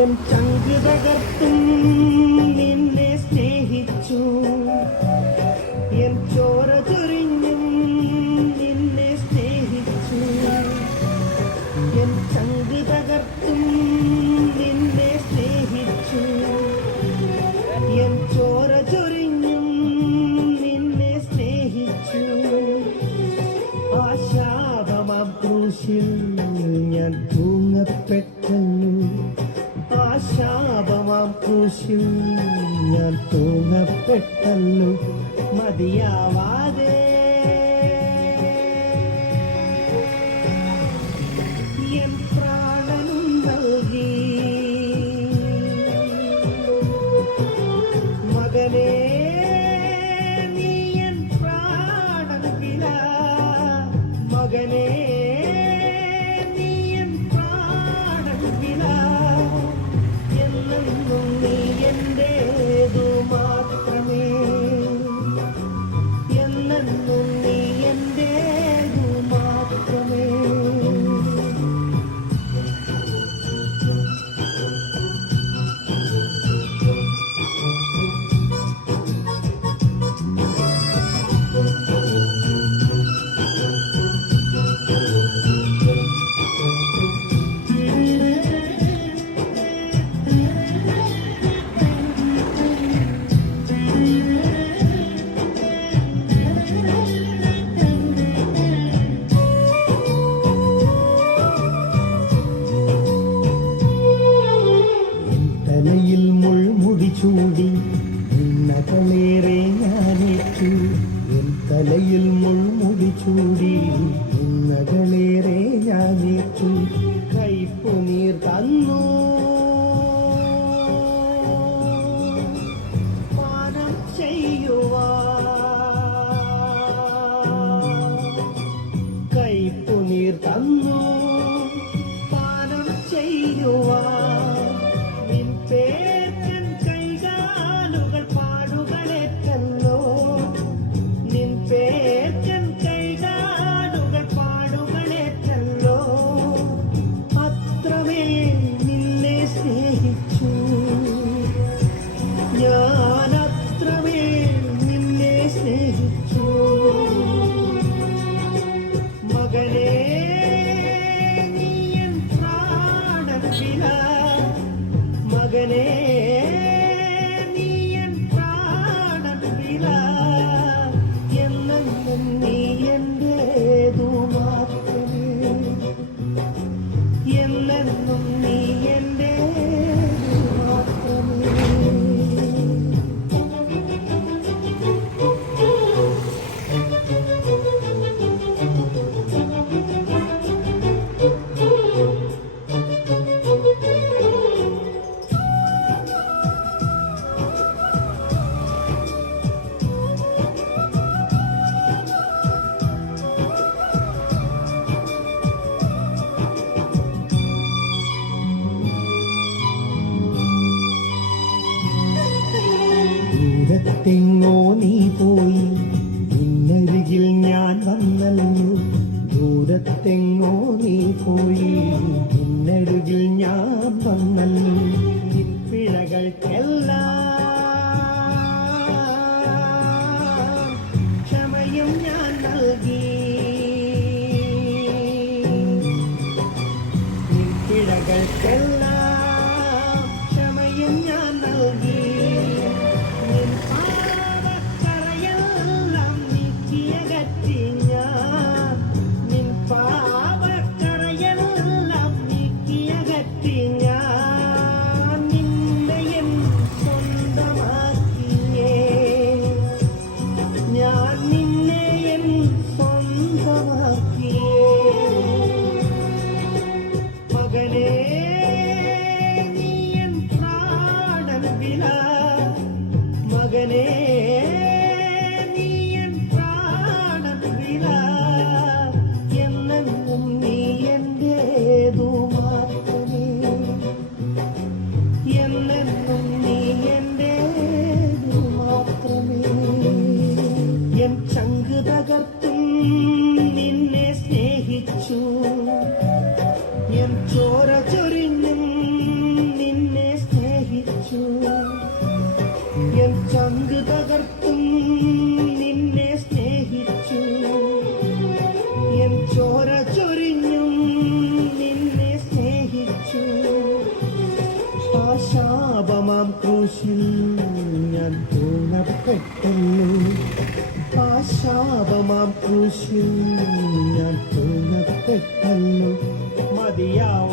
N ചങ്ക് തകർത്തും നിന്നെ സ്നേഹിച്ചു. M ചോര மகனே ഞാൻ തൂണപ്പെട്ടല്ലോ ആ ശാപമാം ക്രൂശിൽ ഞാൻ തൂണപ്പെട്ടല്ലോ മതിയാവാതെ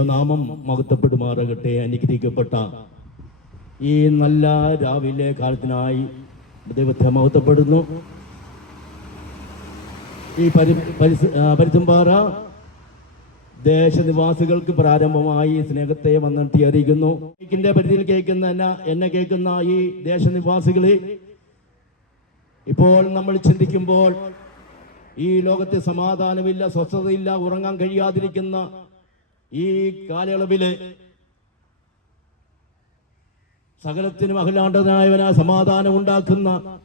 ദൈവനാമം മഹത്വപ്പെടുമാറാകട്ടെ അനുഗ്രഹിക്കപ്പെട്ട ഈ നല്ല രാവിലെ കാലത്തിനായി ദൈവത്തെ മഹത്വപ്പെടുന്നു. ഈ പരി ആ, ദേശനിവാസികൾക്ക് പ്രാരംഭമായി സ്നേഹത്തെ വന്നെത്തി അറിയിക്കുന്നു ഇതിന്റെ പരിധിയിൽ കേൾക്കുന്ന എന്നെ എന്നെ കേൾക്കുന്ന ഈ ദേശനിവാസികളെ ഇപ്പോൾ നമ്മൾ ചിന്തിക്കുമ്പോൾ ഈ ലോകത്തെ സമാധാനമില്ല സ്വസ്ഥതയില്ല ഉറങ്ങാൻ കഴിയാതിരിക്കുന്ന ഈ കാലയളവിൽ സകലത്തിനും അഖിലാണ്ടനായവനാ സമാധാനം ഉണ്ടാക്കുന്ന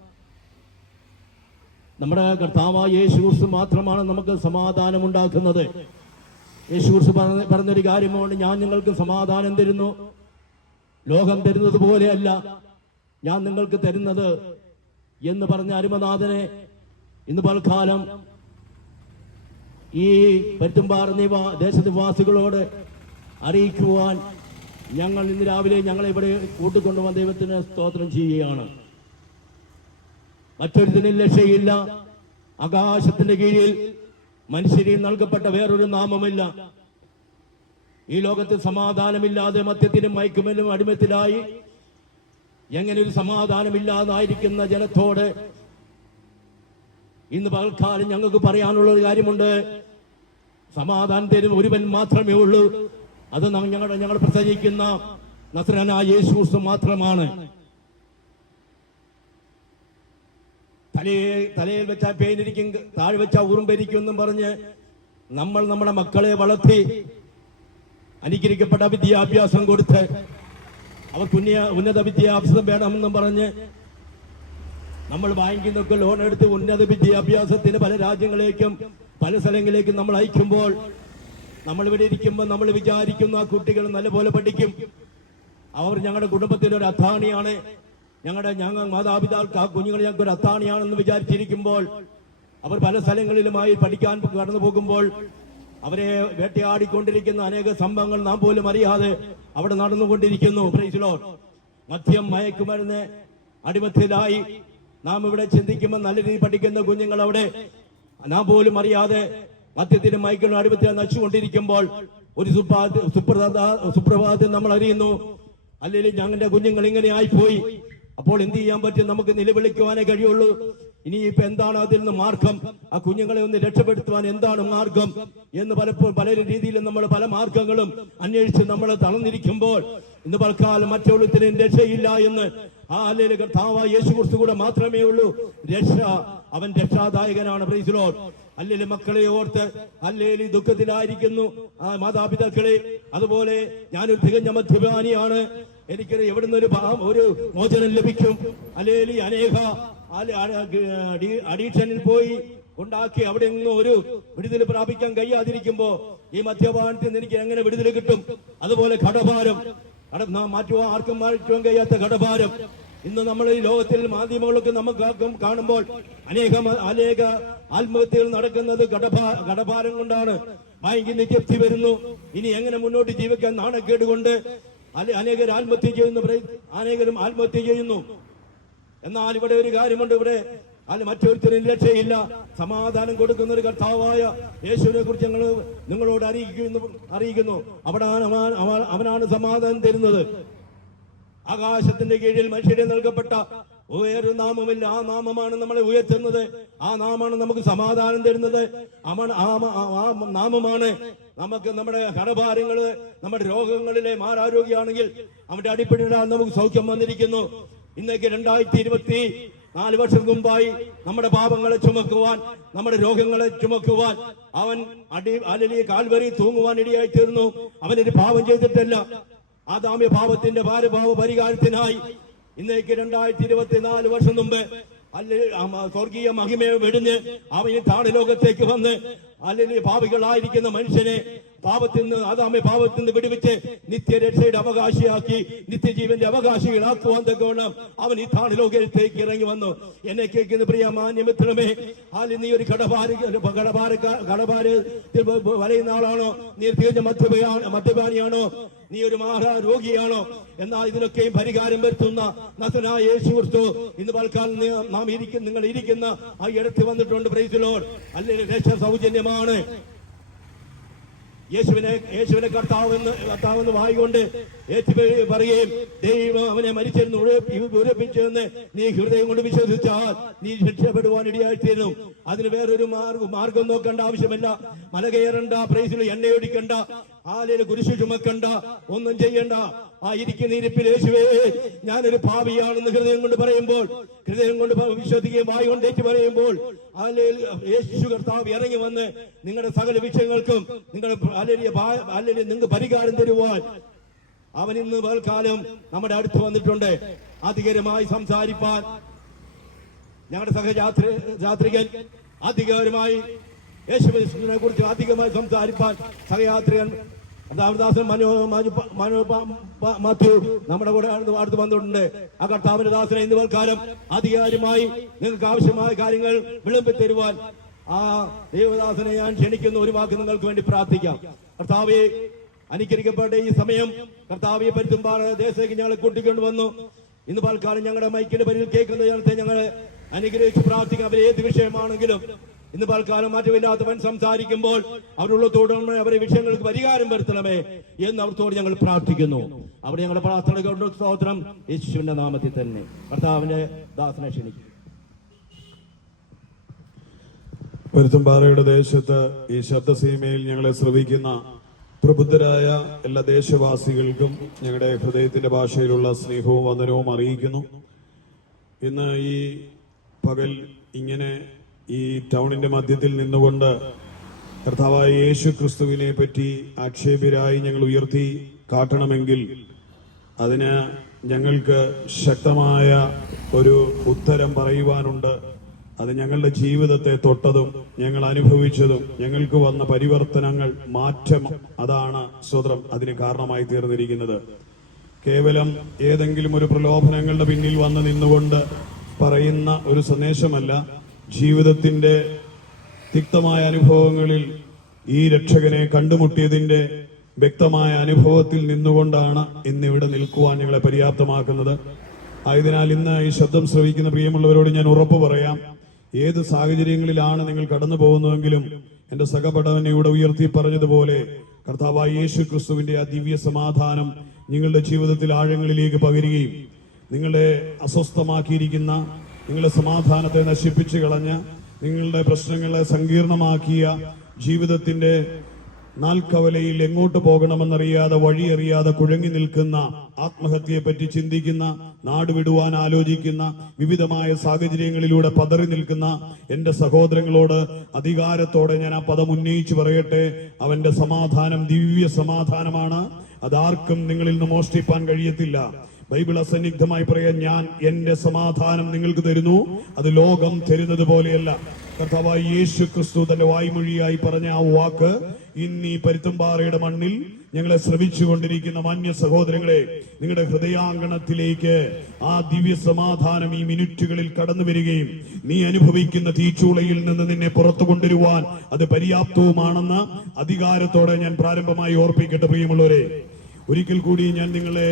നമ്മുടെ കർത്താവായ യേശുക്രിസ്തു മാത്രമാണ് നമുക്ക് സമാധാനം ഉണ്ടാക്കുന്നത് പറഞ്ഞ- പറഞ്ഞൊരു കാര്യമാണ് ഞാൻ നിങ്ങൾക്ക് സമാധാനം തരുന്നു. ലോകം തരുന്നത് പോലെയല്ല. ഞാൻ നിങ്ങൾക്ക് തരുന്നത് എന്ന് പറഞ്ഞ അരുമനാഥനെ ഇന്ന് പൽക്കാലം ഈ പരുത്തുംപാറ നിവാ ദേശനിവാസികളോട് അറിയിക്കുവാൻ ഞങ്ങൾ ഇന്ന് രാവിലെ ഞങ്ങളെ ഇവിടെ കൂട്ടിക്കൊണ്ടുവന്ന ദൈവത്തിന് സ്തോത്രം ചെയ്യുകയാണ്. മറ്റൊരുത്തിന് രക്ഷയില്ല. ആകാശത്തിന്റെ കീഴിൽ മനുഷ്യരിൽ നൽകപ്പെട്ട വേറൊരു നാമമില്ല. ഈ ലോകത്ത് സമാധാനമില്ലാതെ മദ്യത്തിനും മയക്കുമലും അടിമത്തിലായി എങ്ങനെ ഒരു സമാധാനമില്ലാതായിരിക്കുന്ന ജനത്തോട് ഇന്ന് പകൽക്കാലം ഞങ്ങൾക്ക് പറയാനുള്ള ഒരു കാര്യമുണ്ട്. സമാധാനത്തിന് ഒരുവൻ മാത്രമേ ഉള്ളൂ. അത് ഞങ്ങളുടെ ഞങ്ങൾ പ്രസംഗിക്കുന്ന നസ്രനായ യേശുസ് മാത്രമാണ്. തലയെ തലയിൽ വെച്ച പേനിരിക്കും താഴെ വെച്ച ഉറുമ്പരിക്കും എന്നും പറഞ്ഞ് നമ്മൾ നമ്മുടെ മക്കളെ വളർത്തി അനുകരിക്കപ്പെട്ട വിദ്യാഭ്യാസം കൊടുത്ത് അവർക്ക് ഉന്നയ ഉന്നത വിദ്യാഭ്യാസം വേണമെന്നും പറഞ്ഞ് നമ്മൾ ബാങ്കിൽ നിന്നൊക്കെ ലോൺ എടുത്ത് ഉന്നത വിദ്യാഭ്യാസത്തിന് പല രാജ്യങ്ങളിലേക്കും പല സ്ഥലങ്ങളിലേക്കും നമ്മൾ അയക്കുമ്പോൾ നമ്മൾ ഇവിടെ ഇരിക്കുമ്പോൾ നമ്മൾ വിചാരിക്കുന്ന ആ കുട്ടികൾ നല്ലപോലെ പഠിക്കും. അവർ ഞങ്ങളുടെ കുടുംബത്തിന്റെ ഒരു അത്താണിയാണ്. ഞങ്ങളുടെ ഞങ്ങൾ മാതാപിതാക്കൾ ആ കുഞ്ഞുങ്ങൾ ഞങ്ങൾക്ക് ഒരു അത്താണിയാണെന്ന് വിചാരിച്ചിരിക്കുമ്പോൾ അവർ പല സ്ഥലങ്ങളിലുമായി പഠിക്കാൻ കടന്നു പോകുമ്പോൾ അവരെ വേട്ടയാടിക്കൊണ്ടിരിക്കുന്ന അനേക സംഭവങ്ങൾ നാം പോലും അറിയാതെ അവിടെ നടന്നുകൊണ്ടിരിക്കുന്നു. മദ്യം മയക്കുമരുന്ന് അടിമത്തിലായി നാം ഇവിടെ ചിന്തിക്കുമ്പോൾ നല്ല രീതിയിൽ പഠിക്കുന്ന കുഞ്ഞുങ്ങൾ അവിടെ നാം പോലും അറിയാതെ മദ്യത്തിന്റെ മയക്കിനും അടിപത്തി നശിച്ചുകൊണ്ടിരിക്കുമ്പോൾ ഒരു സുപ്രഭാത നമ്മൾ അറിയുന്നു. അല്ലെങ്കിൽ ഞങ്ങളുടെ കുഞ്ഞുങ്ങൾ ഇങ്ങനെ ആയിപ്പോയി. അപ്പോൾ എന്ത് ചെയ്യാൻ പറ്റും? നമുക്ക് നിലവിളിക്കുവാനേ കഴിയുള്ളൂ. ഇനിയിപ്പോ എന്താണ് അതിൽ നിന്ന് മാർഗം? ആ കുഞ്ഞുങ്ങളെ ഒന്ന് രക്ഷപ്പെടുത്തുവാൻ എന്താണ് മാർഗം? എന്ന് പലപ്പോഴും പല രീതിയിലും നമ്മൾ പല മാർഗങ്ങളും അന്വേഷിച്ച് നമ്മൾ തളർന്നിരിക്കുമ്പോൾ ഇന്ന് പൽക്കാലം മറ്റൊരുത്തിനും രക്ഷയില്ല എന്ന് ആ അല്ലെങ്കിൽ കർത്താവ് യേശു കൂടെ മാത്രമേ ഉള്ളൂ. രക്ഷ അവൻ രക്ഷാദായകനാണ്. പ്രൈസിലോ അല്ലെ മക്കളെ ഓർത്ത് അല്ലേലി ദുഃഖത്തിലായിരിക്കുന്നു. ആ മാതാപിതാക്കളെ അതുപോലെ ഞാനൊരു തികഞ്ഞ മധ്യപാനിയാണ് എനിക്ക് എവിടെ ഒരു ഒരു മോചനം ലഭിക്കും. അല്ലേലി അനേക അഡീഷനിൽ പോയി ഉണ്ടാക്കി അവിടെ നിന്ന് ഒരു വിടുതൽ പ്രാപിക്കാൻ കഴിയാതിരിക്കുമ്പോ ഈ മദ്യപാനത്തിൽ നിന്ന് എനിക്ക് എങ്ങനെ വിടുതൽ കിട്ടും? അതുപോലെ കടഭാരം കട- മാറ്റുവാൻ ആർക്കും മാറ്റുവാൻ കഴിയാത്ത കടഭാരം. ഇന്ന് നമ്മൾ ഈ ലോകത്തിൽ മാധ്യമങ്ങളൊക്കെ നമുക്ക് കാണുമ്പോൾ അനേകം അനേക ആത്മഹത്യകൾ നടക്കുന്നത് കടഭാ കടഭാരം കൊണ്ടാണ്. ബാങ്കിൽ നിത്യപ്തി വരുന്നു. ഇനി എങ്ങനെ മുന്നോട്ട് ജീവിക്കാൻ നാണക്കേട് കൊണ്ട് അനേകർ ആത്മഹത്യ ചെയ്യുന്നു. അനേകരും ആത്മഹത്യ ചെയ്യുന്നു. എന്നാൽ ഇവിടെ ഒരു കാര്യമുണ്ട് ഇവിടെ. അല്ല മറ്റൊരുത്തരും രക്ഷയില്ല. സമാധാനം കൊടുക്കുന്ന ഒരു കർത്താവായ യേശുവിനെ കുറിച്ച് ഞങ്ങൾ നിങ്ങളോട് അറിയിക്കുന്നു അറിയിക്കുന്നു. അവിടെ അവനാണ് സമാധാനം തരുന്നത്. ആകാശത്തിന്റെ കീഴിൽ മനുഷ്യരെ നൽകപ്പെട്ട വേറൊരു നാമമില്ല. ആ നാമമാണ് നമ്മളെ ഉയർത്തുന്നത്. ആ നാമമാണ് നമുക്ക് സമാധാനം തരുന്നത്. ആ നാമമാണ് നമുക്ക് നമ്മുടെ കടഭാരങ്ങൾ നമ്മുടെ രോഗങ്ങളിലെ മാരാരോഗ്യമാണെങ്കിൽ അവന്റെ അടിപ്പിടിയിലാണ് നമുക്ക് സൗഖ്യം വന്നിരിക്കുന്നു. ഇന്നേക്ക് രണ്ടായിരത്തി ഇരുപത്തി നാല് വർഷം മുമ്പായി നമ്മുടെ പാപങ്ങളെ ചുമക്കുവാൻ നമ്മുടെ രോഗങ്ങളെ ചുമക്കുവാൻ അവൻ അടി അലലി കാൽവരി തൂങ്ങുവാൻ ഇടയായി തീർന്നു. അവനൊരു പാപം ചെയ്തിട്ടല്ല. ആദാമ്യ പാപത്തിന്റെ ഭാരഭാവ പരിഹാരത്തിനായി ഇന്നേക്ക് രണ്ടായിരത്തി ഇരുപത്തിനാല് വർഷം മുമ്പ് സ്വർഗീയ മഹിമയെ വെടിഞ്ഞ് അവന് താഴെ വന്ന് അല്ലെങ്കിൽ പാപികളായിരിക്കുന്ന മനുഷ്യനെ പാപത്തിൽ നിന്ന് ആദാമെ പാപത്തിൽ നിന്ന് വിടുവിച്ച് നിത്യരക്ഷയുടെ അവകാശിയാക്കി നിത്യജീവന്റെ അവകാശികളാക്കുവാൻ തക്കവണ്ണം അവൻ ഈ താണിലോകത്തേക്ക് ഇറങ്ങി വന്നു. എന്നെ കേൾക്കുന്ന പ്രിയ മാന്യമിത്രമേ ആൽ നീ ഒരു കടഭാര കടഭാര കടഭാര വലയുന്ന ആളാണോ? നീ തികഞ്ഞ മദ്യപയാണ് മദ്യപാനിയാണോ? നീ ഒരു മാറാ രോഗിയാണോ? എന്നാൽ ഇതിനൊക്കെയും പരിഹാരം വരുത്തുന്ന നസനായ യേശു ക്രിസ്തു ഇന്ന് പൽക്കാലം നാം ഇരിക്കുന്ന നിങ്ങൾ ഇരിക്കുന്ന ആ ഇടത്ത് വന്നിട്ടുണ്ട്. പ്രൈസിലോൺ അല്ലെങ്കിൽ രക്ഷ സൗജന്യമാണ് യേശുവിനെ യേശുവിനെ കർത്താവെന്ന് കർത്താവെന്ന് വായിക്കൊണ്ട് ഏറ്റു പറയുകയും ദൈവം അവനെ മരിച്ചിരുന്നു ഉറപ്പിച്ചെന്ന് നീ ഹൃദയം കൊണ്ട് വിശ്വസിച്ചാൽ നീ രക്ഷപ്പെടുവാൻ ഇടിയായിത്തീരുന്നു. അതിന് വേറൊരു മാർഗം മാർഗം നോക്കേണ്ട ആവശ്യമില്ല. മല കയറണ്ട പ്രൈസിൽ എണ്ണയൊടിക്കണ്ട. ആലയിൽ കുരിശു ചുമക്കണ്ട ഒന്നും ചെയ്യണ്ട. ആ ഇരിക്കുന്ന ഇരിപ്പിൽ യേശുവേ ഞാനൊരു പാപിയാണെന്ന് ഹൃദയം കൊണ്ട് പറയുമ്പോൾ ഹൃദയം കൊണ്ട് വിശ്വസിക്കുകയും വായു കൊണ്ട് ഏറ്റു പറയുമ്പോൾ ആലയിൽ യേശു കർത്താവ് ഇറങ്ങി വന്ന് നിങ്ങളുടെ സകല വിഷയങ്ങൾക്കും നിങ്ങളുടെ അല്ലെങ്കിൽ നിങ്ങൾക്ക് പരിഹാരം തരുവാൻ. അവൻ ഇന്ന് പകൽക്കാലം നമ്മുടെ അടുത്ത് വന്നിട്ടുണ്ട്. അധികരമായി സംസാരിപ്പാൻ. ഞങ്ങളുടെ സഹയാത്രി ജാത്രികൻ അധികാരമായി യേശുവിനെ കുറിച്ച് അധികമായി സംസാരിപ്പാൻ സഹയാത്രികൻ ദാസൻ മനോ മനോ മാത്യു നമ്മുടെ കൂടെ അടുത്ത് വന്നിട്ടുണ്ട്. ആ കർത്താവിന്റെ ദാസനെ ഇന്ന് തൽക്കാലം അധികാരമായി നിങ്ങൾക്ക് ആവശ്യമായ കാര്യങ്ങൾ വിളമ്പി തരുവാൻ ആ ദൈവദാസനെ ഞാൻ ക്ഷണിക്കുന്ന. ഒരു വാക്ക് നിങ്ങൾക്ക് വേണ്ടി പ്രാർത്ഥിക്കാം. കർത്താവെ അനുകരിക്കപ്പെട്ട ഈ സമയം. കർത്താവിയെ പരിത്തുമ്പാറ ദേശത്തേക്ക് ഞങ്ങളെ കൂട്ടിക്കൊണ്ട് വന്നു. ഇന്ന് പാൽക്കാലം ഞങ്ങളുടെ മൈക്കിന്റെ പരിധി കേൾക്കുന്ന ജനത്തെ ഞങ്ങൾ അനുഗ്രഹിച്ച് പ്രാർത്ഥിക്കാം. അവർ ഏത് വിഷയമാണെങ്കിലും ഇന്ന് പാൽക്കാലം മാറ്റമില്ലാത്തവൻ സംസാരിക്കുമ്പോൾ അവരുള്ള തുടർന്ന് അവരെ വിഷയങ്ങൾക്ക് പരിഹാരം വരുത്തണമേ എന്ന് അവർത്തോട് ഞങ്ങൾ പ്രാർത്ഥിക്കുന്നു. അവിടെ ഞങ്ങളുടെ പ്രാർത്ഥനകളുടെ സ്തോത്രം. യേശുവിന്റെ നാമത്തിൽ തന്നെ. ഭർത്താവിന്റെ ദാസനെ ക്ഷണിക്കും പരുത്തുംപാറയുടെ ദേശത്ത് ഈ ശബ്ദസീമയിൽ ഞങ്ങളെ ശ്രവിക്കുന്ന പ്രബുദ്ധരായ എല്ലാ ദേശവാസികൾക്കും ഞങ്ങളുടെ ഹൃദയത്തിന്റെ ഭാഷയിലുള്ള സ്നേഹവും വന്ദനവും അറിയിക്കുന്നു. ഇന്ന് ഈ പകൽ ഇങ്ങനെ ഈ ടൗണിന്റെ മധ്യത്തിൽ നിന്നുകൊണ്ട് കർത്താവായ യേശു ക്രിസ്തുവിനെ പറ്റി ആക്ഷേപരായി ഞങ്ങൾ ഉയർത്തി കാട്ടണമെങ്കിൽ അതിന് ഞങ്ങൾക്ക് ശക്തമായ ഒരു ഉത്തരം പറയുവാനുണ്ട്. അത് ഞങ്ങളുടെ ജീവിതത്തെ തൊട്ടതും ഞങ്ങൾ അനുഭവിച്ചതും ഞങ്ങൾക്ക് വന്ന പരിവർത്തനങ്ങൾ മാറ്റം അതാണ് സ്വതം അതിന് കാരണമായി തീർന്നിരിക്കുന്നത്. കേവലം ഏതെങ്കിലും ഒരു പ്രലോഭനങ്ങളുടെ പിന്നിൽ വന്ന് നിന്നുകൊണ്ട് പറയുന്ന ഒരു സന്ദേശമല്ല ജീവിതത്തിന്റെ തിക്തമായ അനുഭവങ്ങളിൽ ഈ രക്ഷകനെ കണ്ടുമുട്ടിയതിന്റെ വ്യക്തമായ അനുഭവത്തിൽ നിന്നുകൊണ്ടാണ് ഇന്നിവിടെ നിൽക്കുവാൻ ഞങ്ങളെ പര്യാപ്തമാക്കുന്നത്. ആയതിനാൽ ഇന്ന് ഈ ശബ്ദം ശ്രവിക്കുന്ന പ്രിയമുള്ളവരോട് ഞാൻ ഉറപ്പ് പറയാം. ഏത് സാഹചര്യങ്ങളിലാണ് നിങ്ങൾ കടന്നു പോകുന്നതെങ്കിലും സഹപടവനെ ഇവിടെ ഉയർത്തി പറഞ്ഞതുപോലെ കർത്താവായ യേശു ക്രിസ്തുവിന്റെ ആ ദിവ്യ സമാധാനം നിങ്ങളുടെ ജീവിതത്തിൽ ആഴങ്ങളിലേക്ക് പകരുകയും നിങ്ങളെ അസ്വസ്ഥമാക്കിയിരിക്കുന്ന നിങ്ങളുടെ സമാധാനത്തെ നശിപ്പിച്ചു കളഞ്ഞ നിങ്ങളുടെ പ്രശ്നങ്ങളെ സങ്കീർണമാക്കിയ ജീവിതത്തിന്റെ നാൽക്കവലയിൽ എങ്ങോട്ട് പോകണമെന്നറിയാതെ വഴിയറിയാതെ കുഴങ്ങി നിൽക്കുന്ന ആത്മഹത്യയെ പറ്റി ചിന്തിക്കുന്ന നാടുവിടുവാൻ ആലോചിക്കുന്ന വിവിധമായ സാഹചര്യങ്ങളിലൂടെ പതറി നിൽക്കുന്ന എന്റെ സഹോദരങ്ങളോട് അധികാരത്തോടെ ഞാൻ ആ പദം ഉന്നയിച്ചു പറയട്ടെ. അവന്റെ സമാധാനം ദിവ്യ സമാധാനമാണ് അതാർക്കും നിങ്ങളിൽ നിന്ന് മോഷ്ടിപ്പാൻ കഴിയത്തില്ല. ബൈബിൾ അസന്നിഗ്ധമായി പറയാൻ ഞാൻ എന്റെ സമാധാനം നിങ്ങൾക്ക് തരുന്നു. അത് ലോകം തരുന്നത് പോലെയല്ല. കർത്താവായ യേശു ക്രിസ്തു തന്റെ വായ്മൊഴിയായി പറഞ്ഞ ആ വാക്ക് ഇന്ന് പരുത്തുംപാറയുടെ മണ്ണിൽ ഞങ്ങളെ ശ്രമിച്ചുകൊണ്ടിരിക്കുന്ന മാന്യ സഹോദരങ്ങളെ നിങ്ങളുടെ ഹൃദയാങ്കണത്തിലേക്ക് ആ ദിവ്യ സമാധാനം ഈ മിനിറ്റുകളിൽ കടന്നു വരികയും നീ അനുഭവിക്കുന്ന തീച്ചൂളയിൽ നിന്ന് നിന്നെ പുറത്തു കൊണ്ടുവരുവാൻ അത് പര്യാപ്തവുമാണെന്ന് അധികാരത്തോടെ ഞാൻ പ്രാരംഭമായി ഓർപ്പിക്കട്ടെ പ്രിയമുള്ളവരെ. ഒരിക്കൽ കൂടി ഞാൻ നിങ്ങളെ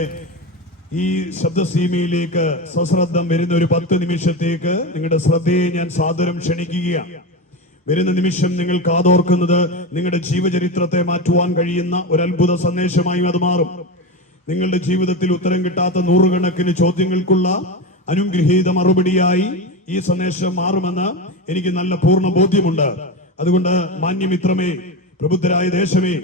ഈ ശബ്ദസീമയിലേക്ക് സശ്രദ്ധം വരുന്ന ഒരു പത്ത് നിമിഷത്തേക്ക് നിങ്ങളുടെ ശ്രദ്ധയെ ഞാൻ സാദരം ക്ഷണിക്കുകയാണ്. വരുന്ന നിമിഷം നിങ്ങൾ കാതോർക്കുന്നത് നിങ്ങളുടെ ജീവചരിത്രത്തെ മാറ്റുവാൻ കഴിയുന്ന ഒരു അത്ഭുത സന്ദേശമായും അത് മാറും. നിങ്ങളുടെ ജീവിതത്തിൽ ഉത്തരം കിട്ടാത്ത നൂറുകണക്കിന് ചോദ്യങ്ങൾക്കുള്ള അനുഗ്രഹീത മറുപടിയായി ഈ സന്ദേശം മാറുമെന്ന് എനിക്ക് നല്ല പൂർണ ബോധ്യമുണ്ട്. അതുകൊണ്ട് മാന്യമിത്രമേ പ്രബുദ്ധരായ ദേശമേ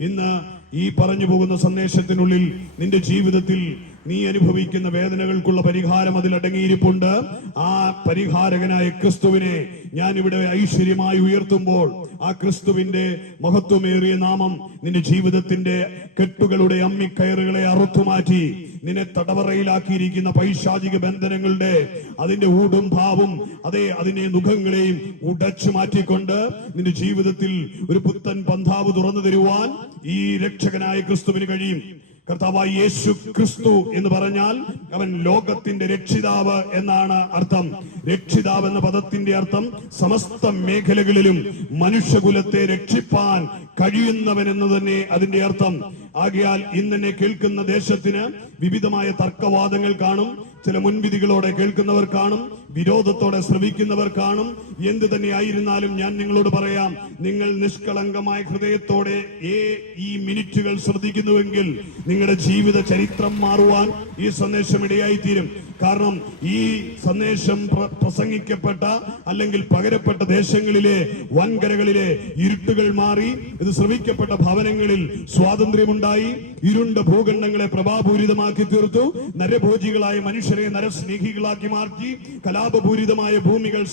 ഇന്ന് ഈ പറഞ്ഞു പോകുന്ന സന്ദേശത്തിനുള്ളിൽ നിന്റെ ജീവിതത്തിൽ നീ അനുഭവിക്കുന്ന വേദനകൾക്കുള്ള പരിഹാരം അതിൽ അടങ്ങിയിരിപ്പുണ്ട്. ആ പരിഹാരകനായ ക്രിസ്തുവിനെ ഞാൻ ഇവിടെ ഐശ്വര്യമായി ഉയർത്തുമ്പോൾ ആ ക്രിസ്തുവിന്റെ മഹത്വമേറിയ നാമം നിന്റെ ജീവിതത്തിന്റെ കെട്ടുകളുടെ അമ്മിക്കയറുകളെ അറുത്തുമാറ്റി നിന്നെ തടവറയിലാക്കിയിരിക്കുന്ന പൈശാചിക ബന്ധനങ്ങളുടെ അതിന്റെ ഊടും ഭാവും അതെ അതിനെ മുഖങ്ങളെയും ഉടച്ചു മാറ്റിക്കൊണ്ട് നിന്റെ ജീവിതത്തിൽ ഒരു പുത്തൻ പന്ഥാവ് തുറന്നു തരുവാൻ ഈ രക്ഷകനായ ക്രിസ്തുവിന് കഴിയും. കർത്താവായ യേശു ക്രിസ്തു എന്ന് പറഞ്ഞാൽ അവൻ ലോകത്തിന്റെ രക്ഷിതാവ് എന്നാണ് അർത്ഥം. രക്ഷിതാവ് എന്ന പദത്തിന്റെ അർത്ഥം സമസ്ത മേഖലകളിലും മനുഷ്യകുലത്തെ രക്ഷിപ്പാൻ കഴിയുന്നവൻ എന്ന് തന്നെ അതിന്റെ അർത്ഥം. ആകയാൽ ഇന്നെ കേൾക്കുന്ന ദേശത്തിന് വിവിധമായ തർക്കവാദങ്ങൾ കാണും. ചില മുൻവിധികളോടെ കേൾക്കുന്നവർ കാണും. വിരോധത്തോടെ ശ്രമിക്കുന്നവർ കാണും. എന്ത് തന്നെ ആയിരുന്നാലും ഞാൻ നിങ്ങളോട് പറയാം നിങ്ങൾ നിഷ്കളങ്കമായ ഹൃദയത്തോടെ ഏ ഈ മിനിറ്റുകൾ ശ്രദ്ധിക്കുന്നുവെങ്കിൽ നിങ്ങളുടെ ജീവിത ചരിത്രം മാറുവാൻ ഈ സന്ദേശം ഇടയായിത്തീരും. കാരണം ഈ സന്ദേശം പ്രസംഗിക്കപ്പെട്ട അല്ലെങ്കിൽ പകരപ്പെട്ട ദേശങ്ങളിലെ വൻകരകളിലെ ഇരുട്ടുകൾ മാറി ഇത് ശ്രമിക്കപ്പെട്ട ഭവനങ്ങളിൽ സ്വാതന്ത്ര്യമുണ്ടായി ഇരുണ്ട ഭൂഖണ്ഡങ്ങളെ പ്രഭാപൂരിതമാക്കി തീർത്തു നരഭോജികളായ മനുഷ്യരെ നരസ്നേഹികളാക്കി മാറ്റി കലാപപൂരിതമായ ഭൂമികൾ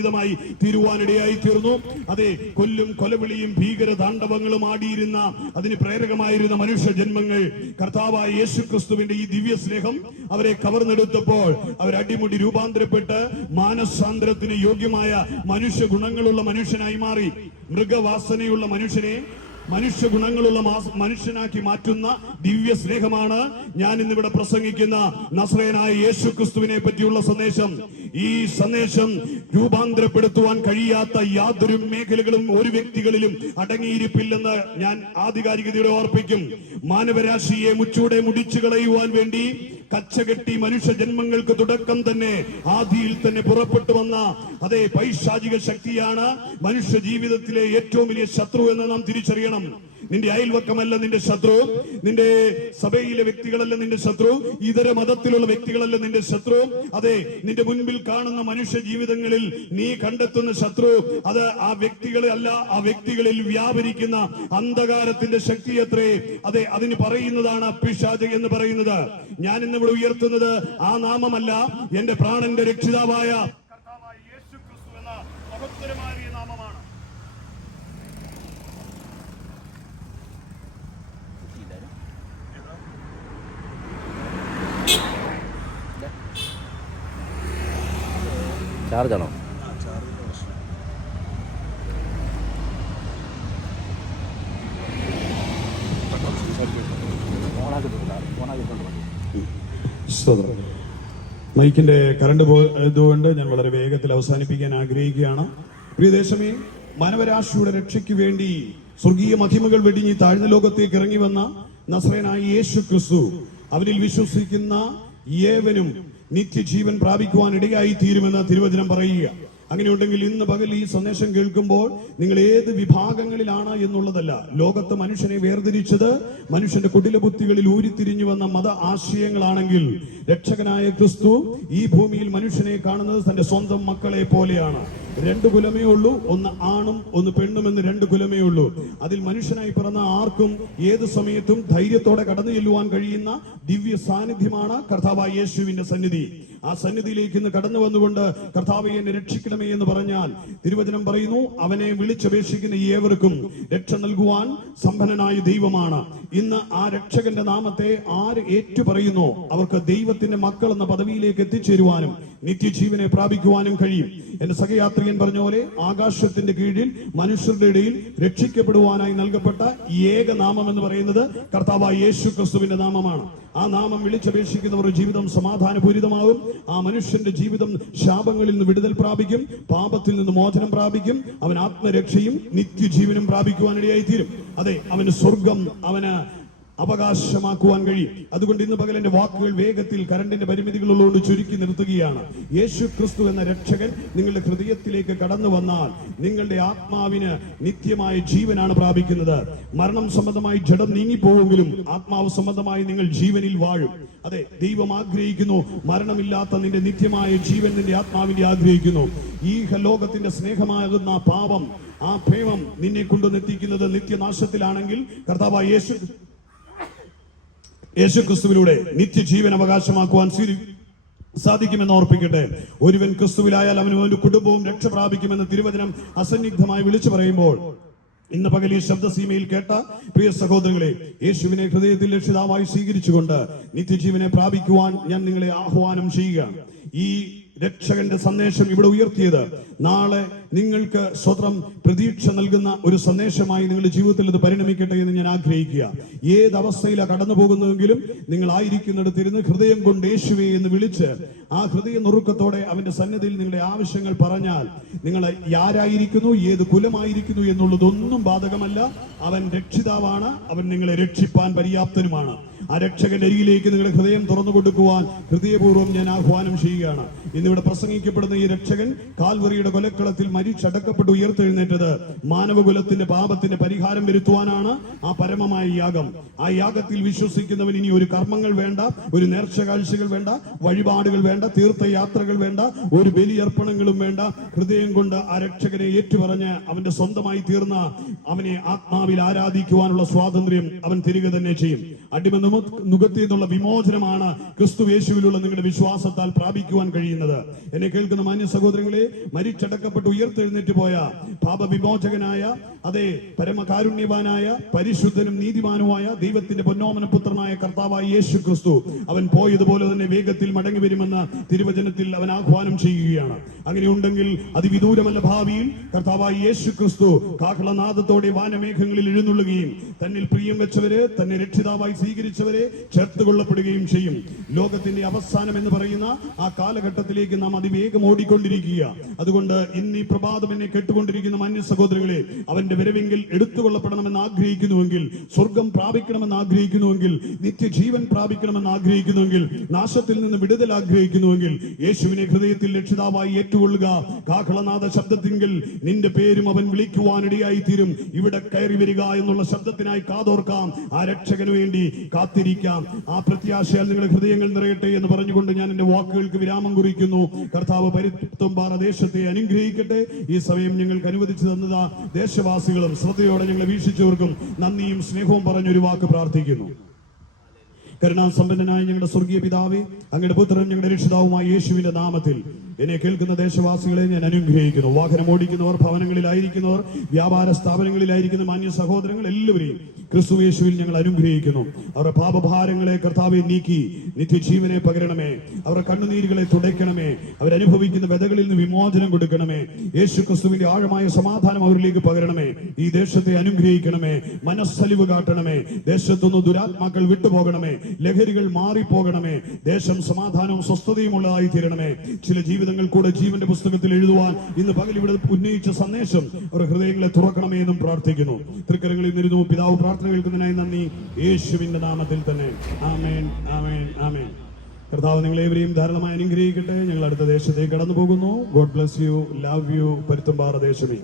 സമാധാനപൂരിതമായി തീരുവാനിടയായി തീർന്നു. അതെ കൊല്ലും കൊലവിളിയും ഭീകര താണ്ഡവങ്ങളും ആടിയിരുന്ന അതിന് പ്രേരകമായിരുന്ന മനുഷ്യ ജന്മങ്ങൾ കർത്താവായ യേശു ക്രിസ്തുവിന്റെ ഈ ദിവ്യ സ്നേഹം അവരെ കവർന്നെടുത്തപ്പോൾ അവർ അടിമുടി രൂപാന്തരപ്പെട്ട് മാനസാന്തരത്തിന് യോഗ്യമായ മനുഷ്യ ഗുണങ്ങളുള്ള മനുഷ്യനായി മാറി. മൃഗവാസനയുള്ള മനുഷ്യനെ മനുഷ്യ ഗുണങ്ങളുള്ള മനുഷ്യനാക്കി മാറ്റുന്ന ദിവ്യ സ്നേഹമാണ് ഞാൻ ഇന്നിവിടെ പ്രസംഗിക്കുന്ന നസ്രയനായ യേശു ക്രിസ്തുവിനെ പറ്റിയുള്ള സന്ദേശം. ഈ സന്ദേശം രൂപാന്തരപ്പെടുത്തുവാൻ കഴിയാത്ത യാതൊരു മേഖലകളും ഒരു വ്യക്തികളിലും അടങ്ങിയിരിപ്പില്ലെന്ന് ഞാൻ ആധികാരികതയോടെ ഓർപ്പിക്കും. മാനവരാശിയെ മുച്ചൂടെ മുടിച്ചു കളയുവാൻ വേണ്ടി കച്ചകെട്ടി മനുഷ്യ ജന്മങ്ങൾക്ക് തുടക്കം തന്നെ ആദിയിൽ തന്നെ പുറപ്പെട്ടു വന്ന അതേ പൈശാചിക ശക്തിയാണ് മനുഷ്യ ജീവിതത്തിലെ ഏറ്റവും വലിയ ശത്രു എന്ന് നാം തിരിച്ചറിയണം. നിന്റെ അയൽവക്കമല്ല നിന്റെ ശത്രു. നിന്റെ സഭയിലെ വ്യക്തികളല്ല നിന്റെ ശത്രു. ഇതര മതത്തിലുള്ള വ്യക്തികളല്ല നിന്റെ ശത്രു. അതെ നിന്റെ മുൻപിൽ കാണുന്ന മനുഷ്യ ജീവിതങ്ങളിൽ നീ കണ്ടെത്തുന്ന ശത്രു. അത് ആ വ്യക്തികളെ അല്ല ആ വ്യക്തികളിൽ വ്യാപരിക്കുന്ന അന്ധകാരത്തിന്റെ ശക്തി എത്രേ അതെ അതിന് പറയുന്നതാണ് പിശാച് എന്ന് പറയുന്നത്. ഞാൻ ഇന്നിവിടെ ഉയർത്തുന്നത് ആ നാമമല്ല എന്റെ പ്രാണന്റെ രക്ഷിതാവായ കർത്താവായ യേശു ക്രിസ്തു എന്ന മഹത്തരമായ നാമമാണ് ചാർജാണോ? മൈക്കിന്റെ കറണ്ട് പോയതുകൊണ്ട് ഞാൻ വളരെ വേഗത്തിൽ അവസാനിപ്പിക്കാൻ ആഗ്രഹിക്കുകയാണ്. പ്രിയദേശമേ മാനവരാശിയുടെ രക്ഷയ്ക്ക് വേണ്ടി സ്വർഗീയ മഹിമകൾ വെടിഞ്ഞ് താഴ്ന്ന ലോകത്തേക്ക് ഇറങ്ങി വന്ന നസ്രേനായ യേശു ക്രിസ്തു അവരിൽ വിശ്വസിക്കുന്ന ഏവനും നിത്യജീവൻ പ്രാപിക്കുവാൻ ഇടയായി തീരുമെന്ന് തിരുവചനം പറയുക. അങ്ങനെയുണ്ടെങ്കിൽ ഇന്ന് പകൽ ഈ സന്ദേശം കേൾക്കുമ്പോൾ നിങ്ങൾ ഏത് വിഭാഗങ്ങളിലാണ് എന്നുള്ളതല്ല. ലോകത്ത് മനുഷ്യനെ വേർതിരിച്ചത് മനുഷ്യന്റെ കുടില ബുദ്ധികളിൽ ഊരിത്തിരിഞ്ഞു വന്ന മത ആശയങ്ങളാണെങ്കിൽ രക്ഷകനായ ക്രിസ്തു ഈ ഭൂമിയിൽ മനുഷ്യനെ കാണുന്നത് തന്റെ സ്വന്തം മക്കളെ പോലെയാണ്. രണ്ട് കുലമേ ഉള്ളൂ ഒന്ന് ആണും ഒന്ന് പെണ്ണും എന്ന് രണ്ട് കുലമേ ഉള്ളൂ. അതിൽ മനുഷ്യനായി പിറന്ന ആർക്കും ഏത് സമയത്തും ധൈര്യത്തോടെ കടന്നു ചെല്ലുവാൻ കഴിയുന്ന ദിവ്യ സാന്നിധ്യമാണ് കർത്താവായ യേശുവിന്റെ സന്നിധി. ആ സന്നിധിയിലേക്ക് ഇന്ന് കടന്നു വന്നുകൊണ്ട് കർത്താവ് എന്നെ രക്ഷിക്കണമേ എന്ന് പറഞ്ഞാൽ തിരുവചനം പറയുന്നു അവനെ വിളിച്ചപേക്ഷിക്കുന്ന ഏവർക്കും രക്ഷ നൽകുവാൻ സമ്പന്നനായ ദൈവമാണ്. ഇന്ന് ആ രക്ഷകന്റെ നാമത്തെ ആര് ഏറ്റു പറയുന്നു അവർക്ക് ദൈവത്തിന്റെ മക്കൾ എന്ന പദവിയിലേക്ക് എത്തിച്ചേരുവാനും നിത്യജീവനെ പ്രാപിക്കുവാനും കഴിയും. എന്റെ സഹയാത്രികൻ പറഞ്ഞ പോലെ ആകാശത്തിന്റെ കീഴിൽ മനുഷ്യരുടെ ഇടയിൽ രക്ഷിക്കപ്പെടുവാനായി നൽകപ്പെട്ട ഏക നാമം എന്ന് പറയുന്നത് കർത്താവ് യേശു ക്രിസ്തുവിന്റെ നാമമാണ്. ആ നാമം വിളിച്ചപേക്ഷിക്കുന്നവരുടെ ജീവിതം സമാധാനപൂരിതമാകും. ആ മനുഷ്യന്റെ ജീവിതം ശാപങ്ങളിൽ നിന്ന് വിടുതൽ പ്രാപിക്കും. പാപത്തിൽ നിന്ന് മോചനം പ്രാപിക്കും. അവൻ ആത്മരക്ഷയും നിത്യജീവനും പ്രാപിക്കുവാനിടയായി തീരും അതെ അവന് സ്വർഗം അവന് അവകാശമാക്കുവാൻ കഴിയും. അതുകൊണ്ട് ഇന്ന് പകൽ എന്റെ വാക്കുകൾ വേഗത്തിൽ കരണ്ടിന്റെ പരിമിതികളുള്ളതുകൊണ്ട് ചുരുക്കി നിർത്തുകയാണ്. യേശു ക്രിസ്തു എന്ന രക്ഷകൻ നിങ്ങളുടെ ഹൃദയത്തിലേക്ക് കടന്നു വന്നാൽ നിങ്ങളുടെ ആത്മാവിന് നിത്യമായ ജീവനാണ് പ്രാപിക്കുന്നത്. മരണം സംബന്ധമായി ജഡം നീങ്ങിപ്പോവെങ്കിലും ആത്മാവ് സംബന്ധമായി നിങ്ങൾ ജീവനിൽ വാഴും. അതെ ദൈവം ആഗ്രഹിക്കുന്നു മരണമില്ലാത്ത നിന്റെ നിത്യമായ ജീവൻ നിന്റെ ആത്മാവിന്റെ ആഗ്രഹിക്കുന്നു. ഈ ലോകത്തിന്റെ സ്നേഹമാകുന്ന പാപം ആ പ്രേമം നിന്നെ കൊണ്ടുവന്നെത്തിക്കുന്നത് നിത്യനാശത്തിലാണെങ്കിൽ കർത്താവ് യേശു യേശു ക്രിസ്തുവിലൂടെ നിത്യജീവൻ അവകാശമാക്കുവാൻ സാധിക്കുമെന്ന് ഓർപ്പിക്കട്ടെ. ഒരുവൻ ക്രിസ്തുവിലായാൽ അവനും അവന്റെ കുടുംബവും രക്ഷ പ്രാപിക്കുമെന്ന് തിരുവചനം അസന്നിഗ്ധമായി വിളിച്ചു പറയുമ്പോൾ ഇന്ന് പകൽ ഈ ശബ്ദസീമയിൽ കേട്ട പ്രിയ സഹോദരങ്ങളെ യേശുവിനെ ഹൃദയത്തിൽ രക്ഷിതാവായി സ്വീകരിച്ചുകൊണ്ട് നിത്യജീവനെ പ്രാപിക്കുവാൻ ഞാൻ നിങ്ങളെ ആഹ്വാനം ചെയ്യുക ഈ രക്ഷകന്റെ സന്ദേശം ഇവിടെ ഉയർത്തിയത്. നാളെ നിങ്ങൾക്ക് സ്വതം പ്രതീക്ഷ നൽകുന്ന ഒരു സന്ദേശമായി നിങ്ങളുടെ ജീവിതത്തിൽ ഇത് പരിണമിക്കട്ടെ എന്ന് ഞാൻ ആഗ്രഹിക്കുക. ഏത് അവസ്ഥയിലാണ് കടന്നു പോകുന്നതെങ്കിലും നിങ്ങൾ ആയിരിക്കുന്നിടത്തിരുന്ന് ഹൃദയം കൊണ്ട് യേശുവേ എന്ന് വിളിച്ച് ആ ഹൃദയ നുറുക്കത്തോടെ അവന്റെ സന്നിധിയിൽ നിങ്ങളുടെ ആവശ്യങ്ങൾ പറഞ്ഞാൽ നിങ്ങൾ ആരായിരിക്കുന്നു ഏത് കുലമായിരിക്കുന്നു എന്നുള്ളതൊന്നും ബാധകമല്ല. അവൻ രക്ഷിതാവാണ് അവൻ നിങ്ങളെ രക്ഷിപ്പാൻ പര്യാപ്തനുമാണ്. ആ രക്ഷകന്റെ അരികിലേക്ക് നിങ്ങളുടെ ഹൃദയം തുറന്നു കൊടുക്കുവാൻ ഹൃദയപൂർവം ഞാൻ ആഹ്വാനം ചെയ്യുകയാണ്. ഇന്നിവിടെ പ്രസംഗിക്കപ്പെടുന്ന ഈ രക്ഷകൻ കാൽവറിയുടെ കൊലക്കളത്തിൽ മരിച്ചടക്കപ്പെട്ട് ഉയർത്തെഴുന്നേറ്റത് മാനവകുലത്തിന്റെ പാപത്തിന്റെ പരിഹാരം വരുത്തുവാനാണ് ആ പരമമായ യാഗം. ആ യാഗത്തിൽ വിശ്വസിക്കുന്നവൻ ഇനി ഒരു കർമ്മങ്ങൾ വേണ്ട ഒരു നേർച്ച കാഴ്ചകൾ വേണ്ട വഴിപാടുകൾ വേണ്ട തീർത്ഥയാത്രകൾ വേണ്ട ഒരു ബലിയർപ്പണങ്ങളും വേണ്ട. ഹൃദയം കൊണ്ട് ആ രക്ഷകനെ ഏറ്റുപറഞ്ഞ് അവന്റെ സ്വന്തമായി തീർന്ന അവനെ ആത്മാവിൽ ആരാധിക്കുവാനുള്ള സ്വാതന്ത്ര്യം അവൻ തിരികെ തന്നെ ചെയ്യും. അടിമ നുകത്തിൽ നിന്നുള്ള വിമോചനമാണ് ക്രിസ്തു യേശുവിലുള്ള നിങ്ങളുടെ വിശ്വാസത്താൽ പ്രാപിക്കുവാൻ കഴിയുന്നത്. എന്നെ കേൾക്കുന്ന മാന്യ സഹോദരങ്ങളെ മരിച്ചടക്കപ്പെട്ട് ഉയർത്തെഴുന്നേറ്റ് പോയ പാപവിമോചകനായ അതെ പരമകാരുണ്യവാനായ പരിശുദ്ധനും നീതിമാനുമായ ദൈവത്തിന്റെ പൊന്നോമന പുത്രനായ കർത്താവായ യേശു ക്രിസ്തു അവൻ പോയതുപോലെ തന്നെ വേഗത്തിൽ മടങ്ങി വരുമെന്ന് തിരുവചനത്തിൽ അവൻ ആഹ്വാനം ചെയ്യുകയാണ്. അങ്ങനെ ഉണ്ടെങ്കിൽ അതിവിദൂരമല്ല ഭാവിയിൽ കർത്താവായ യേശു ക്രിസ്തു കാഹളനാദത്തോടെ വാനമേഘങ്ങളിൽ എഴുന്നള്ളുകയും തന്നിൽ പ്രിയം വെച്ചവര് തന്നെ രക്ഷിതാവായി സ്വീകരിച്ചവരെ ചേർത്ത് കൊള്ളപ്പെടുകയും ചെയ്യും. ലോകത്തിന്റെ അവസാനം എന്ന് പറയുന്ന ആ കാലഘട്ടത്തിലേക്ക് നാം അതിവേഗം ഓടിക്കൊണ്ടിരിക്കുക. അതുകൊണ്ട് ഇന്ന് ഈ പ്രഭാതം എന്നെ കേട്ടുകൊണ്ടിരിക്കുന്ന മാന്യ സഹോദരങ്ങളെ അവന്റെ വരവെങ്കിൽ എടുത്തുകൊള്ളപ്പെടണമെന്ന് ആഗ്രഹിക്കുന്നുവെങ്കിൽ സ്വർഗം പ്രാപിക്കണമെന്ന് ആഗ്രഹിക്കുന്നുവെങ്കിൽ നിത്യജീവൻ പ്രാപിക്കണമെന്ന് ആഗ്രഹിക്കുന്നുവെങ്കിൽ നാശത്തിൽ നിന്ന് വിടുതൽ ആഗ്രഹിക്കുന്നുവെങ്കിൽ യേശുവിനെ ഹൃദയത്തിൽ രക്ഷിതാവായി ഏറ്റുകൊള്ളുക. കാഹളനാഥ ശബ്ദത്തിങ്കിൽ നിന്റെ പേരും അവൻ വിളിക്കുവാനിടയായി തീരും ഇവിടെ കയറി വരിക എന്നുള്ള ശബ്ദത്തിനായി കാതോർക്കാം. ആ രക്ഷകന് വേണ്ടി കാത്തിരിക്കാം. ആ പ്രത്യാശയാൽ നിങ്ങളുടെ ഹൃദയങ്ങൾ നിറയട്ടെ എന്ന് പറഞ്ഞുകൊണ്ട് ഞാൻ എന്റെ വാക്കുകൾക്ക് വിരാമം കുറിക്കുന്നു. കർത്താവ് പരിത്വം പാറ ദേശത്തെ അനുഗ്രഹിക്കട്ടെ. ഈ സമയം ഞങ്ങൾക്ക് അനുവദിച്ചു തന്നതാ ദേശവാസികളും ശ്രദ്ധയോടെ ഞങ്ങളെ വീക്ഷിച്ചവർക്കും നന്ദിയും സ്നേഹവും പറഞ്ഞൊരു വാക്ക് പ്രാർത്ഥിക്കുന്നു. കരുണാസമ്പന്നനായ ഞങ്ങളുടെ സ്വർഗീയ പിതാവേ അങ്ങയുടെ പുത്രൻ ഞങ്ങളുടെ രക്ഷിതാവുമായ യേശുവിന്റെ നാമത്തിൽ എന്നെ കേൾക്കുന്ന ദേശവാസികളെ ഞാൻ അനുഗ്രഹിക്കുന്നു. വാഹനം ഓടിക്കുന്നവർ ഭവനങ്ങളിലായിരിക്കുന്നവർ വ്യാപാര സ്ഥാപനങ്ങളിലായിരിക്കുന്ന മാന്യ സഹോദരങ്ങൾ എല്ലാവരെയും ക്രിസ്തു യേശുവിൽ ഞങ്ങൾ അനുഗ്രഹിക്കുന്നു. അവരുടെ പാപഭാരങ്ങളെ കർത്താവെ നീക്കി നിത്യജീവനെ പകരണമേ. അവരുടെ കണ്ണുനീരുകളെ തുടയ്ക്കണമേ. അവരനുഭവിക്കുന്ന വ്യതകളിൽ നിന്ന് വിമോചനം കൊടുക്കണമേ. യേശു ക്രിസ്തുവിന്റെ ആഴമായ സമാധാനം അവരിലേക്ക് പകരണമേ. ഈ ദേശത്തെ അനുഗ്രഹിക്കണമേ. മനസ്സലിവ് കാട്ടണമേ. ദേശത്തുനിന്ന് ദുരാത്മാക്കൾ വിട്ടുപോകണമേ. ലഹരികൾ മാറിപ്പോകണമേ. ദേശം സമാധാനവും സ്വസ്ഥതയും ഉള്ളതായി തീരണമേ. ചില ജീവിതങ്ങൾ കൂടെ ജീവന്റെ പുസ്തകത്തിൽ എഴുതുവാൻ ഇന്ന് പകൽ ഇവിടെ ഉന്നയിച്ച സന്ദേശം അവരുടെ ഹൃദയങ്ങളെ തുറക്കണമേ എന്നും പ്രാർത്ഥിക്കുന്നു. തൃക്കരങ്ങളിൽ നിന്നിരുന്നു. പിതാവ് പ്രാർത്ഥന കേൾക്കുന്നതിനായി നന്ദി. യേശുവിന്റെ നാമത്തിൽ തന്നെ. ആമേൻ ആമേൻ ആമേൻ. കർത്താവ് നിങ്ങളേവരെയും ധാരാളമായി അനുഗ്രഹിക്കട്ടെ. ഞങ്ങൾ അടുത്ത ദേശത്തേക്ക് കടന്നു പോകുന്നു God bless you. Love you. Paruthumpara ദേശമേ.